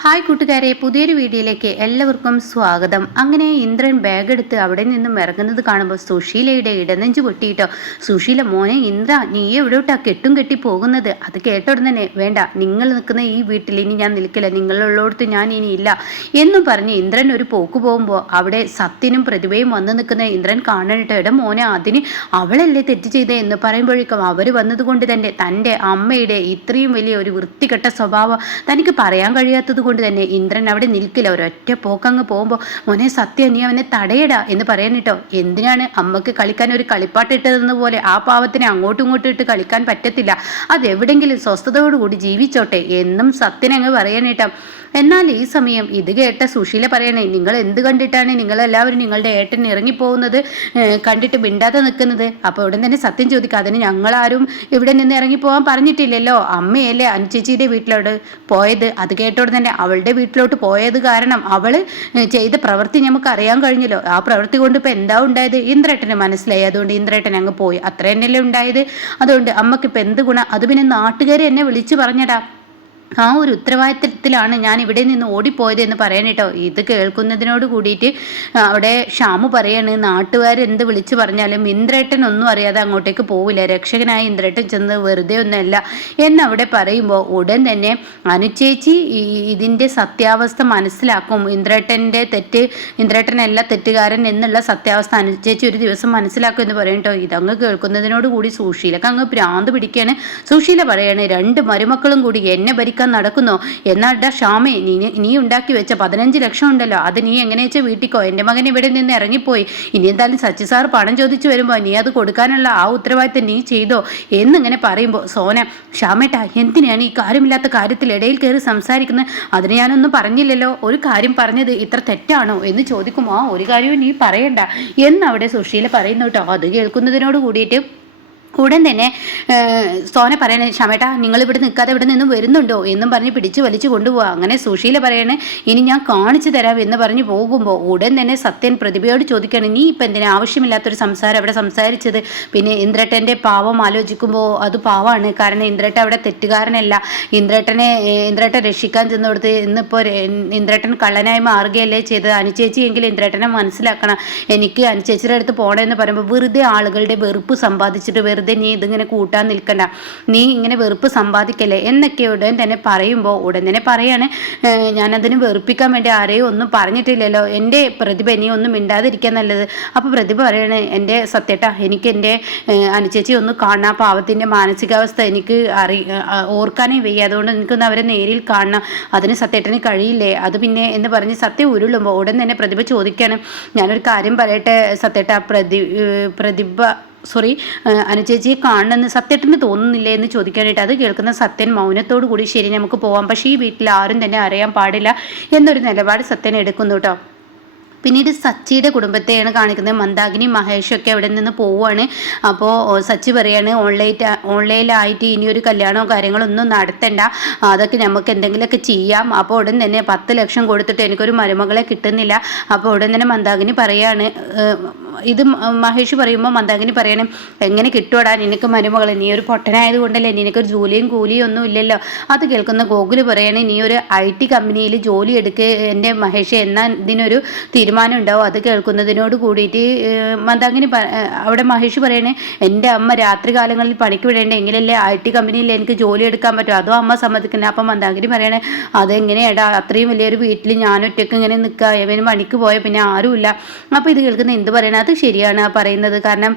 Hi കൂട്ടുകാരെ പുതിയൊരു വീഡിയോയിലേക്ക് എല്ലാവർക്കും സ്വാഗതം. അങ്ങനെ ഇന്ദ്രൻ ബാഗ് എടുത്ത് അവിടെ നിന്നും ഇറങ്ങുന്നത് കാണുമ്പോൾ സുശീലയുടെ ഇടനെഞ്ചു പൊട്ടിയിട്ടോ സുശീല മോനെ ഇന്ദ്ര നീ എവിടോട്ടാ കെട്ടും കെട്ടി പോകുന്നത്? അത് കേട്ടോടെ തന്നെ വേണ്ട നിങ്ങൾ നിൽക്കുന്ന ഈ വീട്ടിൽ ഇനി ഞാൻ നിൽക്കില്ല നിങ്ങളുള്ളടത്ത് ഞാൻ ഇനി ഇല്ല എന്നും പറഞ്ഞ് ഇന്ദ്രൻ ഒരു പോക്ക് പോകുമ്പോൾ അവിടെ സത്യനും പ്രതിഭയും വന്ന് നിൽക്കുന്ന ഇന്ദ്രൻ കാണണിട്ടോ ഇട മോനെ അതിന് അവളല്ലേ തെറ്റ് ചെയ്തേ എന്ന് പറയുമ്പോഴേക്കും അവർ വന്നതുകൊണ്ട് തന്നെ തന്റെ അമ്മയുടെ ഇത്രയും വലിയ ഒരു വൃത്തികെട്ട സ്വഭാവം തനിക്ക് പറയാൻ കഴിയാത്തത് കൊണ്ട് തന്നെ ഇന്ദ്രൻ അവിടെ നിൽക്കില്ല. ഒരൊറ്റ പോക്കങ്ങ് പോകുമ്പോൾ മോനെ സത്യം നീ അവനെ തടയടാ എന്ന് പറയാനിട്ടോ എന്തിനാണ് അമ്മയ്ക്ക് കളിക്കാൻ ഒരു കളിപ്പാട്ട് ഇട്ടതെന്ന് പോലെ ആ പാവത്തിനെ അങ്ങോട്ടും ഇങ്ങോട്ടും ഇട്ട് കളിക്കാൻ പറ്റത്തില്ല? അതെവിടെങ്കിലും സ്വസ്ഥതയോടുകൂടി ജീവിച്ചോട്ടെ എന്നും സത്യനങ്ങ് പറയാനിട്ടോ എന്നാൽ ഈ സമയം ഇത് കേട്ട സുശീല പറയണേ നിങ്ങൾ എന്ത് കണ്ടിട്ടാണ് നിങ്ങളെല്ലാവരും നിങ്ങളുടെ ഏട്ടൻ ഇറങ്ങിപ്പോകുന്നത്? കണ്ടിട്ട് മിണ്ടാതെ നിൽക്കുന്നത്? അപ്പോൾ ഉടൻ തന്നെ സത്യം ചോദിക്കുക അതിന് ഞങ്ങളാരും ഇവിടെ നിന്ന് ഇറങ്ങിപ്പോകാൻ പറഞ്ഞിട്ടില്ലല്ലോ? അമ്മയല്ലേ അനുചേച്ചിയുടെ വീട്ടിലോട്ട് പോയത്? അത് കേട്ടോടെ തന്നെ അവളുടെ വീട്ടിലോട്ട് പോയത് കാരണം അവൾ ചെയ്ത പ്രവൃത്തി നമുക്ക് അറിയാൻ കഴിഞ്ഞല്ലോ. ആ പ്രവൃത്തി കൊണ്ട് ഇപ്പം എന്താ ഉണ്ടായത്? ഇന്ദ്രേട്ടന് മനസ്സിലായി അതുകൊണ്ട് ഇന്ദ്രേട്ടൻ അങ്ങ് പോയി. അത്ര തന്നെയല്ലേ ഉണ്ടായത്? അതുകൊണ്ട് അമ്മയ്ക്ക് ഇപ്പം എന്ത് ഗുണം? അത് പിന്നെ നാട്ടുകാർ എന്നെ വിളിച്ചു പറഞ്ഞടാ ആ ഒരു ഉത്തരവാദിത്തത്തിലാണ് ഞാൻ ഇവിടെ നിന്ന് ഓടിപ്പോയത് എന്ന് പറയാനേട്ടോ ഇത് കേൾക്കുന്നതിനോട് കൂടിയിട്ട് അവിടെ ഷാമു പറയാണ് നാട്ടുകാരെന്ത് വിളിച്ചു പറഞ്ഞാലും ഇന്ദ്രേട്ടൻ ഒന്നും അറിയാതെ അങ്ങോട്ടേക്ക് പോവില്ല. രക്ഷകനായ ഇന്ദ്രേട്ടൻ ചെന്ന് വെറുതെ ഒന്നല്ല എന്നവിടെ പറയുമ്പോൾ ഉടൻ തന്നെ അനുചേച്ചി ഇതിന്റെ സത്യാവസ്ഥ മനസ്സിലാക്കും. ഇന്ദ്രേട്ടന്റെ തെറ്റ് ഇന്ദ്രേട്ടനല്ല തെറ്റുകാരൻ എന്നുള്ള സത്യാവസ്ഥ അനുചേച്ചി ഒരു ദിവസം മനസ്സിലാക്കും എന്ന് പറയും കേട്ടോ. ഇതങ്ങ് കേൾക്കുന്നതിനോട് കൂടി സുശീലക്ക് അങ്ങ് ഭ്രാന്ത് പിടിക്കുകയാണ് സുശീല പറയാണ് രണ്ട് മരുമക്കളും കൂടി എന്നെ ഭരിക്കാൻ നടക്കുന്നോ. എന്നാടാ ഷാമേ നീ നീ ഉണ്ടാക്കി വെച്ച പതിനഞ്ച് ലക്ഷം ഉണ്ടല്ലോ. അത് നീ എങ്ങനെ വെച്ചാൽ വീട്ടിക്കോ? എന്റെ മകൻ ഇവിടെ നിന്ന് ഇറങ്ങിപ്പോയി. ഇനി എന്തായാലും സച്ചി സാർ പണം ചോദിച്ചു വരുമ്പോൾ നീ അത് കൊടുക്കാനുള്ള ആ ഉത്തരവാദിത്തം നീ ചെയ്തോ എന്നിങ്ങനെ പറയുമ്പോൾ സോന ഷാമേട്ടാ എന്തിനാണ് ഈ കാര്യമില്ലാത്ത കാര്യത്തിൽ ഇടയിൽ കയറി സംസാരിക്കുന്നത്? അതിന് ഞാനൊന്നും പറഞ്ഞില്ലല്ലോ. ഒരു കാര്യം പറഞ്ഞത് ഇത്ര തെറ്റാണോ? എന്ന് ചോദിക്കുമോ ഒരു കാര്യവും നീ പറയണ്ട. എന്നവിടെ സുഷീല പറയുന്നു കേട്ടോ. അത് കേൾക്കുന്നതിനോട് കൂടിയിട്ട് ഉടൻ തന്നെ സോന പറയണേ ക്ഷമേട്ടാ നിങ്ങൾ ഇവിടെ നിൽക്കാതെ ഇവിടെ നിന്ന് വരുന്നുണ്ടോ? എന്നും പറഞ്ഞ് പിടിച്ച് വലിച്ചു കൊണ്ടുപോകുക അങ്ങനെ സുശീല പറയണേ ഇനി ഞാൻ കാണിച്ചു തരാം എന്ന് പറഞ്ഞ് പോകുമ്പോൾ ഉടൻ തന്നെ സത്യൻ പ്രതിഭയോട് ചോദിക്കുകയാണ് നീ ഇപ്പം എന്തിനാ ആവശ്യമില്ലാത്തൊരു സംസാരം അവിടെ സംസാരിച്ചത്? പിന്നെ ഇന്ദ്രട്ടന്റെ പാവം ആലോചിക്കുമ്പോൾ അത് പാവമാണ് കാരണം ഇന്ദ്രട്ട അവിടെ തെറ്റുകാരനല്ല. ഇന്ദ്രട്ടനെ ഇന്ദ്രട്ടൻ രക്ഷിക്കാൻ ചെന്നുകൊടുത്ത് ഇന്നിപ്പോൾ ഇന്ദ്രട്ടൻ കള്ളനായി മാറുകയല്ലേ ചെയ്തത്? അനുചേച്ചിയെങ്കിൽ ഇന്ദ്രട്ടനെ മനസ്സിലാക്കണം. എനിക്ക് അനുചേച്ചിയുടെ അടുത്ത് പോകണമെന്ന് പറയുമ്പോൾ വെറുതെ ആളുകളുടെ വെറുപ്പ് സമ്പാദിച്ചിട്ട് വെറുതെ വെറുതെ നീ ഇതിങ്ങനെ കൂട്ടാൻ നിൽക്കണ്ട. നീ ഇങ്ങനെ വെറുപ്പ് സമ്പാദിക്കല്ലേ? എന്നൊക്കെ ഉടൻ തന്നെ പറയുമ്പോൾ ഉടൻ തന്നെ പറയാണ് ഞാനതിന് വെറുപ്പിക്കാൻ വേണ്ടി ആരെയും ഒന്നും പറഞ്ഞിട്ടില്ലല്ലോ. എന്റെ പ്രതിഭ നീ ഒന്നും മിണ്ടാതിരിക്കാൻ നല്ലത്. അപ്പോൾ പ്രതിഭ പറയാണ് എന്റെ സത്യട്ട എനിക്ക് എന്റെ അനുചേച്ചി ഒന്ന് കാണാൻ പാവത്തിന്റെ മാനസികാവസ്ഥ എനിക്ക് അറി ഓർക്കാനേ വയ്യ. അതുകൊണ്ട് എനിക്കൊന്ന് അവരെ നേരിൽ കാണണം. അതിന് സത്യേട്ടന് കഴിയില്ലേ? അത് പിന്നെ എന്ന് പറഞ്ഞ് സത്യം ഉരുളുമ്പോൾ ഉടൻ തന്നെ പ്രതിഭ ചോദിക്കാണ് ഞാനൊരു കാര്യം പറയട്ടെ സത്യേട്ട? പ്രതി പ്രതിഭ സോറി അനുചേച്ചിയെ കാണണമെന്ന് സത്യത്തിന് തോന്നുന്നില്ലേ എന്ന് ചോദിക്കാനായിട്ട് അത് കേൾക്കുന്ന സത്യൻ മൗനത്തോടു കൂടി ശരി നമുക്ക് പോവാം. പക്ഷേ ഈ വീട്ടിൽ ആരും തന്നെ അറിയാൻ പാടില്ല എന്നൊരു നിലപാട് സത്യൻ എടുക്കുന്നു കേട്ടോ. പിന്നീട് സച്ചിയുടെ കുടുംബത്തെയാണ് കാണിക്കുന്നത്. മന്ദാകിനി മഹേഷൊക്കെ അവിടെ നിന്ന് പോവുകയാണ്. അപ്പോൾ സച്ചി പറയാണ് ഓൺലൈൻ ഓൺലൈനിലായിട്ട് ഇനി ഒരു കല്യാണമോ കാര്യങ്ങളോ ഒന്നും നടത്തണ്ട. അതൊക്കെ നമുക്ക് എന്തെങ്കിലുമൊക്കെ ചെയ്യാം. അപ്പോൾ ഉടൻ തന്നെ പത്ത് ലക്ഷം കൊടുത്തിട്ട് എനിക്കൊരു മരുമകളെ കിട്ടുന്നില്ല. അപ്പോൾ ഉടൻ തന്നെ മന്ദാകിനി പറയാണ് ഇത് മഹേഷ് പറയുമ്പോൾ മന്ദാകിനി പറയണം എങ്ങനെ കിട്ടുവാടാ നിനക്ക് മരുമകൾ നീ ഒരു പൊട്ടനായത് കൊണ്ടല്ലേ? നിനക്കൊരു ജോലിയും കൂലിയും ഒന്നും ഇല്ലല്ലോ. അത് കേൾക്കുന്ന ഗോകുൽ പറയണേ നീ ഒരു ഐ ടി കമ്പനിയിൽ ജോലി എടുക്കുക എന്റെ മഹേഷ്. എന്നാൽ ഇതിനൊരു തീരുമാനം തീരുമാനം ഉണ്ടാവും. അത് കേൾക്കുന്നതിനോട് കൂടിയിട്ട് മന്ദാങ്ങിനി അവിടെ മഹേഷ് പറയണേ എന്റെ അമ്മ രാത്രി കാലങ്ങളിൽ പണിക്ക് വിടേണ്ട. എങ്കിലല്ലേ ഐ ടി കമ്പനിയിൽ എനിക്ക് ജോലി എടുക്കാൻ പറ്റും? അതോ അമ്മ സമ്മതിക്കുന്നത് അപ്പം മന്ദാങ്കിനി പറയണേ അതെങ്ങനെയാടാ? അത്രയും വലിയൊരു വീട്ടിൽ ഞാൻ ഒറ്റയ്ക്ക് ഇങ്ങനെ നിൽക്കുക ഇവന് പണിക്ക് പോയ പിന്നെ ആരുമില്ല. അപ്പോൾ ഇത് കേൾക്കുന്ന എന്ത് പറയണേ? അത് ശരിയാണ് പറയുന്നത്. കാരണം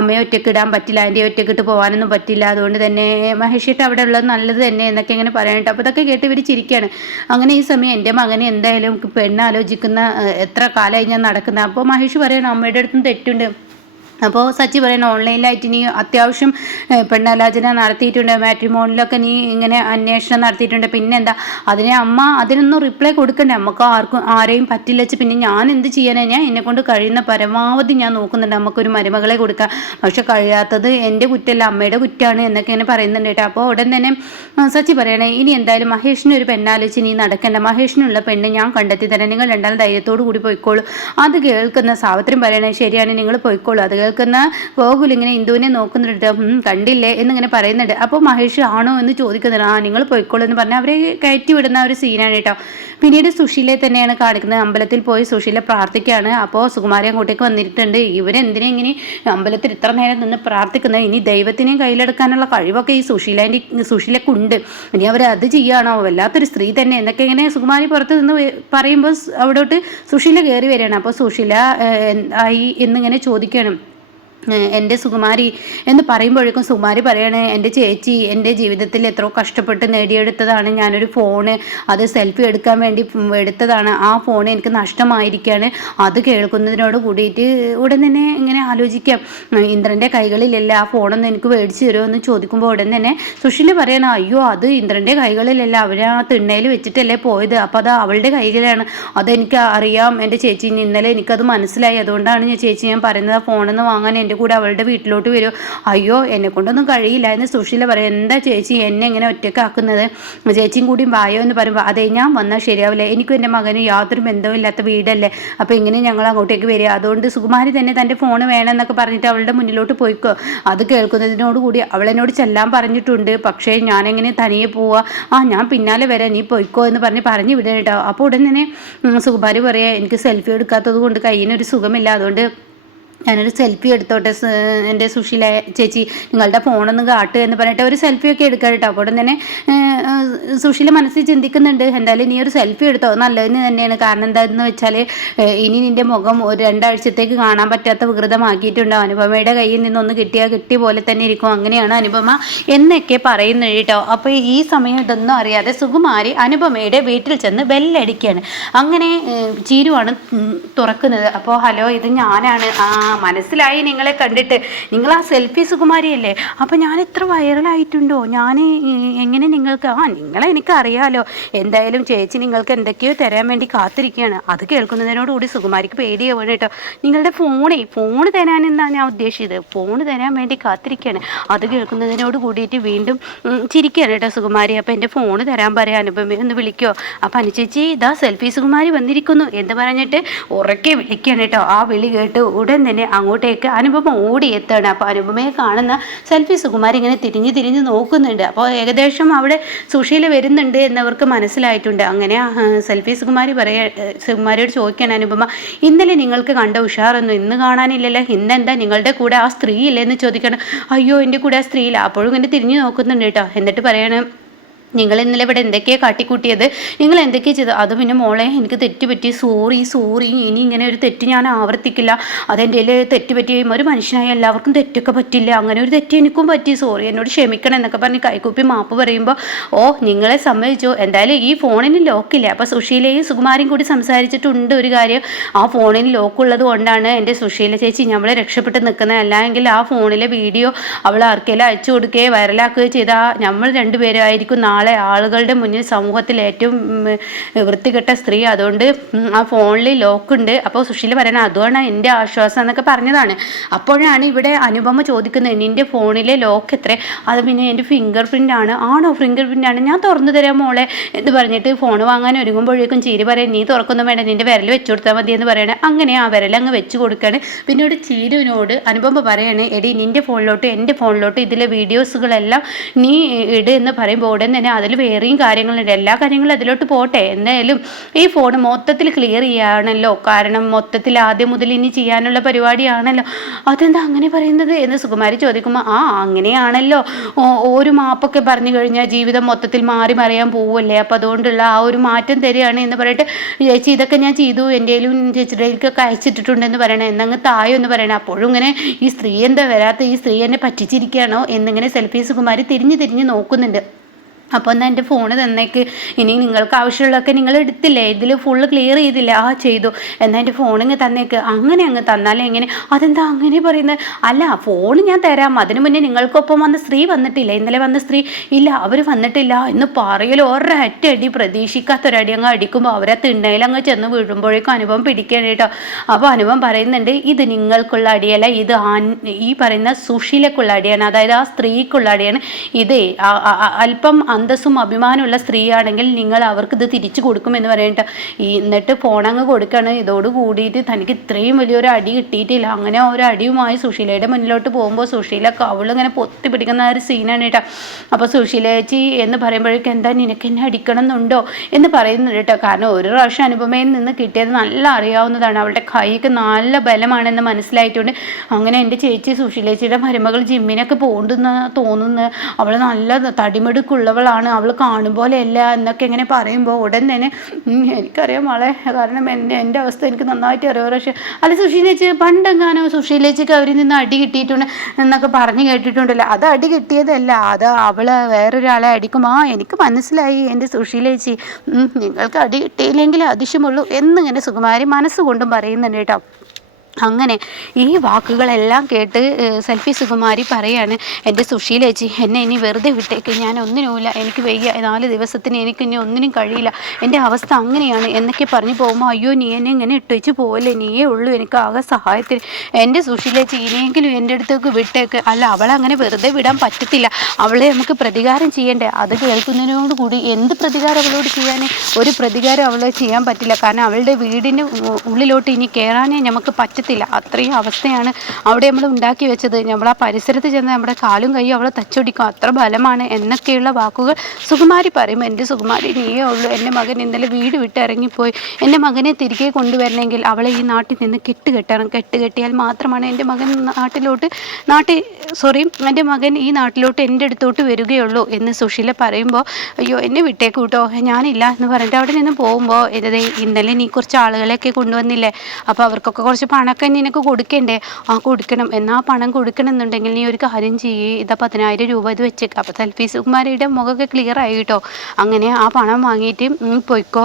അമ്മയെ ഒറ്റയ്ക്ക് ഇടാൻ പറ്റില്ല. എന്റെ ഒറ്റയ്ക്കിട്ട് പോകാനൊന്നും പറ്റില്ല. അതുകൊണ്ട് തന്നെ മഹേഷിട്ട് അവിടെ ഉള്ളത് നല്ലത് തന്നെ എന്നൊക്കെ ഇങ്ങനെ പറയാനായിട്ട് അപ്പോൾ ഇതൊക്കെ കേട്ട് ഇവർ ചിരിക്കുകയാണ് അങ്ങനെ ഈ സമയം എന്റെ മകനെ എന്തായാലും പെണ്ണാലോചിക്കുന്ന എത്ര കാലമായി ഞാൻ നടക്കുന്നത് അപ്പോൾ മഹേഷ് പറയണം അമ്മയുടെ അടുത്തും തെറ്റുണ്ട്. അപ്പോൾ സച്ചി പറയുന്നു ഓൺലൈനിലായിട്ട് നീ അത്യാവശ്യം പെണ്ണലാചന നടത്തിയിട്ടുണ്ട് മാട്രിമോണിലൊക്കെ നീ ഇങ്ങനെ അന്വേഷണം നടത്തിയിട്ടുണ്ട്. പിന്നെ എന്താ അതിനെ അമ്മ അതിനൊന്നും റിപ്ലൈ കൊടുക്കണ്ടേ. നമുക്ക് ആർക്കും ആരെയും പറ്റില്ല വെച്ച് പിന്നെ ഞാൻ എന്ത് ചെയ്യാനാ? ഞാൻ എന്നെ കൊണ്ട് കഴിയുന്ന പരമാവധി ഞാൻ നോക്കുന്നുണ്ട്. നമുക്കൊരു മരുമകളെ കൊടുക്കാം. പക്ഷെ കഴിയാത്തത് എന്റെ കുറ്റമല്ല അമ്മയുടെ കുറ്റമാണ് എന്നൊക്കെ ഇങ്ങനെ പറയുന്നുണ്ട് കേട്ടോ. അപ്പോൾ ഉടൻ തന്നെ സച്ചി പറയണേ ഇനി എന്തായാലും മഹേഷിന് ഒരു പെണ്ണാലോചിച്ച് നീ നടക്കണ്ട. മഹേഷിനുള്ള പെണ്ണ് ഞാൻ കണ്ടെത്തി തരാം. നിങ്ങൾ രണ്ടാം ധൈര്യത്തോടു കൂടി പോയിക്കോളൂ. അത് കേൾക്കുന്ന സാവത്രം പറയണേ ശരിയാണ് നിങ്ങൾ പോയിക്കോളൂ. അത് കേൾക്കുന്ന ഗോകുൽ ഇങ്ങനെ ഇന്ദുവിനെ നോക്കുന്നുണ്ട്. കണ്ടില്ലേ? എന്നിങ്ങനെ പറയുന്നുണ്ട്. അപ്പോൾ മഹേഷ് ആണോ എന്ന് ചോദിക്കുന്നുണ്ട്. ആ നിങ്ങൾ പോയിക്കോളൂ എന്ന് പറഞ്ഞാൽ അവരെ കയറ്റി വിടുന്ന ഒരു സീനാണ് കേട്ടോ. പിന്നീട് സുശീലെ തന്നെയാണ് കാണിക്കുന്നത്. അമ്പലത്തിൽ പോയി സുശീല പ്രാർത്ഥിക്കുകയാണ്. അപ്പോൾ സുകുമാരി അങ്ങോട്ടേക്ക് വന്നിട്ടുണ്ട്. ഇവരെന്തിനെ ഇങ്ങനെ അമ്പലത്തിൽ ഇത്ര നേരം നിന്ന് പ്രാർത്ഥിക്കുന്നത്? ഇനി ദൈവത്തിനെയും കയ്യിലെടുക്കാനുള്ള കഴിവൊക്കെ ഈ സുശീലേന്റെ സുശീലക്കുണ്ട്. ഇനി അവർ അത് ചെയ്യുകയാണോ വല്ലാത്തൊരു സ്ത്രീ തന്നെ. എന്നൊക്കെ ഇങ്ങനെ സുകുമാരി പുറത്ത് നിന്ന് പറയുമ്പോൾ അവിടോട്ട് സുശീല കയറി വരികയാണ്. അപ്പോൾ സുശീല ആയി എന്നിങ്ങനെ ചോദിക്കണം എന്റെ സുകുമാരി എന്ന് പറയുമ്പോഴേക്കും സുകുമാരി പറയണേ എന്റെ ചേച്ചി എന്റെ ജീവിതത്തിൽ എത്ര കഷ്ടപ്പെട്ട് നേടിയെടുത്തതാണ്. ഞാനൊരു ഫോണ് അത് സെൽഫി എടുക്കാൻ വേണ്ടി എടുത്തതാണ്. ആ ഫോൺ എനിക്ക് നഷ്ടമായിരിക്കുകയാണ് അത് കേൾക്കുന്നതിനോട് കൂടിയിട്ട് ഉടൻ തന്നെ ഇങ്ങനെ ആലോചിക്കാം. ഇന്ദ്രന്റെ കൈകളിലല്ല ആ ഫോണൊന്ന് എനിക്ക് മേടിച്ചു തരുമോ എന്ന് ചോദിക്കുമ്പോൾ ഉടൻ തന്നെ സുഷിൽ പറയണം അയ്യോ അത് ഇന്ദ്രന്റെ കൈകളിലല്ല. അവർ ആ തിണ്ണയിൽ വെച്ചിട്ടല്ലേ പോയത്. അപ്പോൾ അത് അവളുടെ കൈകളിലാണ് അതെനിക്ക് അറിയാം. എന്റെ ചേച്ചി ഇന്നലെ എനിക്കത് മനസ്സിലായി. അതുകൊണ്ടാണ് ഞാൻ ചേച്ചി ഞാൻ പറയുന്നത് ആ ഫോണിൽ വാങ്ങാൻ എന്റെ കൂടെ അവളുടെ വീട്ടിലോട്ട് വരും. അയ്യോ എന്നെ കൊണ്ടൊന്നും കഴിയില്ല എന്ന് സുശീല പറയും. എന്താ ചേച്ചി എന്നെ ഇങ്ങനെ ഒറ്റക്കാക്കുന്നത്? ചേച്ചിയും കൂടിയും വായോ എന്ന് പറയുമ്പോൾ അതെ ഞാൻ വന്നാൽ ശരിയാവില്ല. എനിക്കും എന്റെ മകനും യാതൊരു ബന്ധവും ഇല്ലാത്ത വീടല്ലേ. അപ്പോൾ ഇങ്ങനെ ഞങ്ങൾ അങ്ങോട്ടേക്ക് വരിക. അതുകൊണ്ട് സുകുമാരി തന്നെ തന്റെ ഫോൺ വേണമെന്നൊക്കെ പറഞ്ഞിട്ട് അവളുടെ മുന്നിലോട്ട് പോയിക്കോ. അത് കേൾക്കുന്നതിനോട് കൂടി അവളെന്നോട് ചെല്ലാൻ പറഞ്ഞിട്ടുണ്ട്. പക്ഷേ ഞാനെങ്ങനെ തനിയെ പോവാ? ആ ഞാൻ പിന്നാലെ വരാം. നീ പോയിക്കോ എന്ന് പറഞ്ഞ് പറഞ്ഞു വിടുക കേട്ടോ. അപ്പോൾ ഉടൻ തന്നെ സുകുമാരി പറയുക എനിക്ക് സെൽഫി എടുക്കാത്തത് കൊണ്ട് കയ്യിനൊരു സുഖമില്ല. അതുകൊണ്ട് ഞാനൊരു സെൽഫി എടുത്തോട്ടെ എന്റെ സുശീല ചേച്ചി നിങ്ങളുടെ ഫോണൊന്ന് കാട്ട് എന്ന് പറഞ്ഞിട്ട് ഒരു സെൽഫി ഒക്കെ എടുക്കുക കേട്ടോ. അപ്പോൾ തന്നെ സുശീല മനസ്സിൽ ചിന്തിക്കുന്നുണ്ട് എന്തായാലും നീ ഒരു സെൽഫി എടുത്തോ? നല്ലതെന്ന് തന്നെയാണ്. കാരണം എന്താണെന്ന് വെച്ചാൽ ഇനി നിന്റെ മുഖം ഒരു രണ്ടാഴ്ചത്തേക്ക് കാണാൻ പറ്റാത്ത വികൃതമാക്കിയിട്ടുണ്ടോ. അനുപമയുടെ കയ്യിൽ നിന്നൊന്ന് കിട്ടിയാൽ കിട്ടിയ പോലെ തന്നെ ഇരിക്കും. അങ്ങനെയാണ് അനുപമ എന്നൊക്കെ പറയുന്നത് കേട്ടോ. അപ്പോൾ ഈ സമയം ഇതൊന്നും അറിയാതെ സുകുമാരി അനുപമയുടെ വീട്ടിൽ ചെന്ന് ബെല്ലടിക്കുകയാണ് അങ്ങനെ ചീരുവാണ് തുറക്കുന്നത്. അപ്പോൾ ഹലോ ഇത് ഞാനാണ്. ആ മനസ്സിലായി നിങ്ങളെ കണ്ടിട്ട്. നിങ്ങൾ ആ സെൽഫി സുകുമാരിയല്ലേ? അപ്പം ഞാൻ ഇത്ര വൈറലായിട്ടുണ്ടോ ഞാൻ എങ്ങനെ നിങ്ങൾക്ക് ആ നിങ്ങളെ എനിക്ക് അറിയാലോ എന്തായാലും ചേച്ചി നിങ്ങൾക്ക് എന്തൊക്കെയോ തരാൻ വേണ്ടി കാത്തിരിക്കുകയാണ്. അത് കേൾക്കുന്നതിനോടുകൂടി സുകുമാരിക്ക് പേടിയാവുക കേട്ടോ. നിങ്ങളുടെ ഫോണേ ഫോൺ തരാനെന്നാണ് ഞാൻ ഉദ്ദേശിച്ചത്? ഫോൺ തരാൻ വേണ്ടി കാത്തിരിക്കുകയാണ്. അത് കേൾക്കുന്നതിനോട് കൂടിയിട്ട് വീണ്ടും ചിരിക്കുകയാണ് കേട്ടോ സുകുമാരി. അപ്പോൾ എന്റെ ഫോൺ തരാൻ പറയാൻ അനുപമ ഒന്ന് വിളിക്കോ. അപ്പം അനുചേച്ചി ഇതാ സെൽഫി സുകുമാരി വന്നിരിക്കുന്നു. എന്ന് പറഞ്ഞിട്ട്? ഉറക്കെ വിളിക്കുകയാണ് കേട്ടോ. ആ വിളി കേട്ട് ഉടൻ തന്നെ അങ്ങോട്ടേക്ക് അനുപമ ഓടിയെത്താണ് അപ്പോൾ അനുപമയെ കാണുന്ന സെൽഫി സുകുമാരി ഇങ്ങനെ തിരിഞ്ഞ് തിരിഞ്ഞ് നോക്കുന്നുണ്ട്. അപ്പോൾ ഏകദേശം അവിടെ സുശീല വരുന്നുണ്ട് എന്നവർക്ക് മനസ്സിലായിട്ടുണ്ട്. അങ്ങനെ സെൽഫി സുകുമാരി പറയ സുകുമാരിയോട് ചോദിക്കാൻ അനുപമ ഇന്നലെ നിങ്ങൾക്ക് കണ്ട ഉഷാറൊന്നും ഇന്ന് കാണാനില്ലല്ലോ. ഇന്നെന്താ നിങ്ങളുടെ കൂടെ ആ സ്ത്രീ ഇല്ലെന്ന് ചോദിക്കണം അയ്യോ എന്റെ കൂടെ ആ സ്ത്രീയില്ല അപ്പോഴും ഇങ്ങനെ തിരിഞ്ഞു നോക്കുന്നുണ്ട് കേട്ടോ. എന്നിട്ട് പറയണം നിങ്ങൾ ഇന്നലെ ഇവിടെ എന്തൊക്കെയാണ് കാട്ടിക്കൂട്ടിയത്? നിങ്ങൾ എന്തൊക്കെയാണ് ചെയ്തത്? അത് പിന്നെ മോളെ എനിക്ക് തെറ്റുപറ്റി സോറി സോറി. ഇനി ഇങ്ങനെ ഒരു തെറ്റ് ഞാൻ ആവർത്തിക്കില്ല. അതെന്റെ തെറ്റുപറ്റി തെറ്റ് പറ്റി ഒരു മനുഷ്യനായ എല്ലാവർക്കും തെറ്റൊക്കെ പറ്റില്ല. അങ്ങനെ ഒരു തെറ്റ് എനിക്കും പറ്റി. സോറി എന്നോട് ക്ഷമിക്കണം എന്നൊക്കെ പറഞ്ഞ് കൈകൂപ്പി മാപ്പ് പറയുമ്പോൾ ഓ നിങ്ങളെ സമ്മതിച്ചു. എന്തായാലും ഈ ഫോണിന് ലോക്കില്ല അപ്പോൾ സുശീലയും സുകുമാരിയും കൂടി സംസാരിച്ചിട്ടുണ്ട് ഒരു കാര്യം. ആ ഫോണിന് ലോക്കുള്ളത് കൊണ്ടാണ് എന്റെ സുശീല ചേച്ചി നമ്മളെ രക്ഷപ്പെട്ട് നിൽക്കുന്നത്. അല്ലെങ്കിൽ ആ ഫോണിലെ വീഡിയോ അവൾ ആർക്കെല്ലാം അയച്ചു കൊടുക്കുകയോ വൈറലാക്കുകയോ ചെയ്താൽ നമ്മൾ രണ്ടുപേരായിരിക്കും നാളെ ആളുകളുടെ മുന്നിൽ സമൂഹത്തിൽ ഏറ്റവും വൃത്തികെട്ട സ്ത്രീ അതുകൊണ്ട് ആ ഫോണിൽ ലോക്കുണ്ട്. അപ്പോൾ സുശീല പറയണം അതുമാണ് എന്റെ ആശ്വാസം എന്നൊക്കെ പറഞ്ഞതാണ്. അപ്പോഴാണ് ഇവിടെ അനുപമ ചോദിക്കുന്നത് നിന്റെ ഫോണിലെ ലോക്ക് എത്ര അത് പിന്നെ എന്റെ ഫിംഗർ പ്രിന്റ് ആണ്. ആണോ? ഫിംഗർ പ്രിന്റ് ആണ്. ഞാൻ തുറന്നു തരാം മോളെ എന്ന് പറഞ്ഞിട്ട് ഫോൺ വാങ്ങാൻ ഒരുങ്ങുമ്പോഴേക്കും ചീരി പറയും നീ തുറക്കൊന്നും വേണ്ട നിന്റെ വിരൽ വെച്ച് കൊടുത്താൽ മതി എന്ന് പറയണേ. അങ്ങനെ ആ വിരൽ അങ്ങ് വെച്ച് കൊടുക്കുകയാണ്. പിന്നീട് ചീരുവിനോട് അനുപമ പറയണേ എടി നിന്റെ ഫോണിലോട്ട് എന്റെ ഫോണിലോട്ട് ഇതിലെ വീഡിയോസുകളെല്ലാം നീ ഇട് എന്ന് പറയുമ്പോൾ ഉടൻ തന്നെ അതിൽ വേറെയും കാര്യങ്ങളുണ്ട്. എല്ലാ കാര്യങ്ങളും അതിലോട്ട് പോട്ടെ. എന്തായാലും ഈ ഫോൺ മൊത്തത്തിൽ ക്ലിയർ ചെയ്യാണല്ലോ. കാരണം മൊത്തത്തിൽ ആദ്യം മുതൽ ഇനി ചെയ്യാനുള്ള പരിപാടിയാണല്ലോ. അതെന്താ അങ്ങനെ പറയുന്നത് എന്ന് സുകുമാരി ചോദിക്കുമ്പോൾ ആ അങ്ങനെയാണല്ലോ. ഒരു മാപ്പൊക്കെ പറഞ്ഞു കഴിഞ്ഞാൽ ജീവിതം മൊത്തത്തിൽ മാറി മറിയാൻ പോവല്ലേ? അപ്പം അതുകൊണ്ടുള്ള ആ ഒരു മാറ്റം തരികയാണ് എന്ന് പറഞ്ഞിട്ട് ചേച്ചി ഇതൊക്കെ ഞാൻ ചെയ്തു. എന്റെയിലും ചേച്ചിയുടെയിലേക്കൊക്കെ അയച്ചിട്ടിട്ടുണ്ടെന്ന് പറയണേ. എന്നങ്ങ് തായോ എന്ന് പറയണം. അപ്പോഴും ഇങ്ങനെ ഈ സ്ത്രീ എന്താ വരാത്ത? ഈ സ്ത്രീ എന്നെ പറ്റിച്ചിരിക്കുകയാണോ? എന്നിങ്ങനെ സെൽഫി സുകുമാരി തിരിഞ്ഞ് തിരിഞ്ഞ് നോക്കുന്നുണ്ട്. അപ്പോൾ എന്നാൽ എന്റെ ഫോണ് തന്നേക്ക്. ഇനി നിങ്ങൾക്ക് ആവശ്യമുള്ളതൊക്കെ നിങ്ങൾ എടുത്തില്ലേ? ഇതിൽ ഫുള്ള് ക്ലിയർ ചെയ്തില്ല? ആ ചെയ്തു. എന്നാൽ എന്റെ ഫോൺ ഇങ്ങ് തന്നേക്ക്. അങ്ങനെ അങ്ങ് തന്നാലേ എങ്ങനെ? അതെന്താ അങ്ങനെ പറയുന്നത് അല്ല ഫോൺ ഞാൻ തരാം. അതിന് മുന്നേ നിങ്ങൾക്കൊപ്പം വന്ന സ്ത്രീ വന്നിട്ടില്ല? ഇന്നലെ വന്ന സ്ത്രീ? ഇല്ല അവർ വന്നിട്ടില്ല എന്ന് പറയൽ ഒരൊറ്റ അടി പ്രതീക്ഷിക്കാത്തൊരടി അങ്ങ് അടിക്കുമ്പോൾ അവരെ തിണ്ണയിൽ അങ്ങ് ചെന്ന് വീഴുമ്പോഴേക്കും അനുഭവം പിടിക്കണം കേട്ടോ. അപ്പോൾ അനുഭവം പറയുന്നുണ്ട് ഇത് നിങ്ങൾക്കുള്ള അടിയല്ല. ഇത് ഈ പറയുന്ന സുശീലക്കുള്ള അടിയാണ്. അതായത് ആ സ്ത്രീക്കുള്ള അടിയാണ്. ഇത് അല്പം അന്തസ്സും അഭിമാനമുള്ള സ്ത്രീയാണെങ്കിൽ നിങ്ങൾ അവർക്ക് ഇത് തിരിച്ചു കൊടുക്കുമെന്ന് പറയട്ടെ ഈ എന്നിട്ട് ഫോണങ്ങ് കൊടുക്കണം. ഇതോട് കൂടിയിട്ട് തനിക്ക് ഇത്രയും വലിയൊരു അടി കിട്ടിയിട്ടില്ല. അങ്ങനെ ഒരു അടിയുമായി സുശീലയുടെ മുന്നിലോട്ട് പോകുമ്പോൾ സുശീല അവളിങ്ങനെ പൊത്തി പിടിക്കുന്ന ഒരു സീനാണ് കേട്ടോ. അപ്പോൾ സുശീലേച്ചി എന്ന് പറയുമ്പോഴേക്കും എന്താ നിനക്ക് എന്നെ അടിക്കണം എന്നുണ്ടോ എന്ന് പറയുന്നുണ്ട് കേട്ടോ. കാരണം ഒരു പ്രാവശ്യം അനുപമയിൽ നിന്ന് കിട്ടിയത് നല്ല അറിയാവുന്നതാണ്. അവളുടെ കൈക്ക് നല്ല ബലമാണെന്ന് മനസ്സിലായിട്ടുണ്ട്. അങ്ങനെ എന്റെ ചേച്ചി സുശീലേച്ചിയുടെ മരുമകൾ ജിമ്മിനൊക്കെ പോകുന്നു തോന്നുന്നു അവൾ നല്ല തടിമെടുക്കുള്ളവളാണ് അവൾ കാണും പോലെയല്ല എന്നൊക്കെ ഇങ്ങനെ പറയുമ്പോൾ ഉടൻ തന്നെ "ഉം, എനിക്കറിയാം മോളെ കാരണം എന്റെ എന്റെ അവസ്ഥ എനിക്ക് നന്നായിട്ട് അറിയാം. പക്ഷേ അല്ല സുശീലേച്ചി പണ്ടെങ്ങാനോ സുശീലേച്ചിക്ക് അവരിൽ നിന്ന് അടി കിട്ടിയിട്ടുണ്ട് എന്നൊക്കെ പറഞ്ഞു കേട്ടിട്ടുണ്ടല്ലോ. അത് അടി കിട്ടിയതല്ല. അത് അവൾ വേറൊരാളെ അടിക്കും. ആ എനിക്ക് മനസ്സിലായി എന്റെ സുശീലേച്ചി ഉം, നിങ്ങൾക്ക് അടി കിട്ടിയില്ലെങ്കിൽ അതിശയമുള്ളൂ എന്നിങ്ങനെ സുകുമാരി മനസ്സുകൊണ്ടും പറയുന്നുണ്ട് കേട്ടോ. അങ്ങനെ ഈ വാക്കുകളെല്ലാം കേട്ട് സെൽഫി സുകുമാരി പറയാണ് എന്റെ സുശീലേച്ചി എന്നെ ഇനി വെറുതെ വിട്ടേക്ക്. ഞാൻ ഒന്നിനുമില്ല. എനിക്ക് വയ്യ. നാല് ദിവസത്തിന് എനിക്ക് ഇനി ഒന്നിനും കഴിയില്ല. എന്റെ അവസ്ഥ അങ്ങനെയാണ്. എന്നൊക്കെ പറഞ്ഞു പോകുമ്പോൾ അയ്യോ നീ എന്നെ ഇങ്ങനെ ഇട്ടേച്ച് പോകല്ലേ നീയേ ഉള്ളൂ എനിക്ക് ആകെ സഹായത്തിന്. എന്റെ സുശീലേച്ചി ഇനിയെങ്കിലും എന്റെ അടുത്തേക്ക് വിട്ടേക്ക്. അല്ല അവളെ അങ്ങനെ വെറുതെ വിടാൻ പറ്റത്തില്ല. അവളെ നമുക്ക് പ്രതികാരം ചെയ്യണ്ടേ? അത് കേൾക്കുന്നതിനോട് കൂടി എന്ത് പ്രതികാരം അവളോട് ചെയ്യാൻ ഒരു പ്രതികാരം അവളെ ചെയ്യാൻ പറ്റില്ല. കാരണം അവളുടെ വീടിന് ഉള്ളിലോട്ട് ഇനി കയറാനേ നമുക്ക് പറ്റത്തില്ല. അത്രയും അവസ്ഥയാണ് അവിടെ നമ്മൾ ഉണ്ടാക്കി വെച്ചത്. നമ്മൾ ആ പരിസരത്ത് ചെന്ന് നമ്മുടെ കാലും കൈയും അവളെ തച്ചൊടിക്കും അത്ര ബലമാണ് എന്നൊക്കെയുള്ള വാക്കുകൾ സുകുമാരി പറയും. എന്റെ സുകുമാരി നീയേ ഉള്ളൂ. എന്റെ മകൻ ഇന്നലെ വീട് വിട്ട് ഇറങ്ങിപ്പോയി. എന്റെ മകനെ തിരികെ കൊണ്ടുവരണമെങ്കിൽ അവളെ ഈ നാട്ടിൽ നിന്ന് കെട്ടുകെട്ടണം കെട്ടുകെട്ടിയാൽ മാത്രമാണ് എന്റെ മകൻ നാട്ടിലോട്ട് നാട്ടിൽ സോറി എന്റെ മകൻ ഈ നാട്ടിലോട്ട് എന്റെ അടുത്തോട്ട് വരികയുള്ളൂ. എന്ന് സുശീല പറയുമ്പോൾ അയ്യോ എന്നെ വിട്ടേക്ക് കൂട്ടോ ഞാനില്ല എന്ന് പറഞ്ഞിട്ട് അവിടെ നിന്ന് പോകുമ്പോൾ ഇതേ ഇന്നലെ നീ കുറച്ച് ആളുകളെയൊക്കെ കൊണ്ടുവന്നില്ലേ? അപ്പോൾ അവർക്കൊക്കെ കുറച്ച് പണമൊക്കെ നിനക്ക് കൊടുക്കണ്ടേ? ആ കൊടുക്കണം. എന്നാ പണം കൊടുക്കണം എന്നുണ്ടെങ്കിൽ നീ ഒരു കാര്യം ചെയ്യേ. ഇതാ പതിനായിരം രൂപ ഇത് വെച്ചേക്ക. അപ്പോൾ സെൽഫി സുകുമാരിയുടെ മുഖമൊക്കെ ക്ലിയർ ആയി കേട്ടോ. അങ്ങനെ ആ പണം വാങ്ങിയിട്ട് പോയിക്കോ.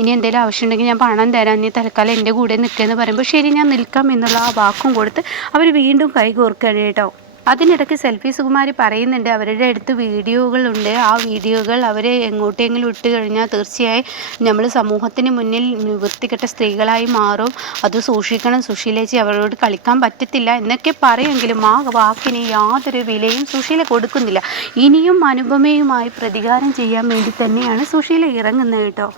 ഇനി എന്തെങ്കിലും ആവശ്യമുണ്ടെങ്കിൽ ഞാൻ പണം തരാം. നീ തൽക്കാലം എന്റെ കൂടെ നിൽക്കുക എന്ന് പറയുമ്പോൾ ശരി ഞാൻ നിൽക്കാം എന്നുള്ള ആ വാക്കും കൊടുത്ത് അവർ വീണ്ടും കൈ കോർക്കുകയാണ് കേട്ടോ. അതിനിടയ്ക്ക് സെൽഫി സുകുമാരി പറയുന്നുണ്ട് അവരുടെ അടുത്ത് വീഡിയോകളുണ്ട്. ആ വീഡിയോകൾ അവരെ എങ്ങോട്ടെങ്കിലും ഇട്ട് കഴിഞ്ഞാൽ തീർച്ചയായും നമ്മൾ സമൂഹത്തിന് മുന്നിൽ വൃത്തികെട്ട സ്ത്രീകളായി മാറും. അത് സൂക്ഷിക്കണം. സുശീലേച്ചി അവരോട് കളിക്കാൻ പറ്റത്തില്ല എന്നൊക്കെ പറയുമെങ്കിലും ആ വാക്കിന് യാതൊരു വിലയും സുശീല കൊടുക്കുന്നില്ല. ഇനിയും അനുപമയുമായി പ്രതികാരം ചെയ്യാൻ വേണ്ടി തന്നെയാണ് സുശീല ഇറങ്ങുന്നത് കേട്ടോ.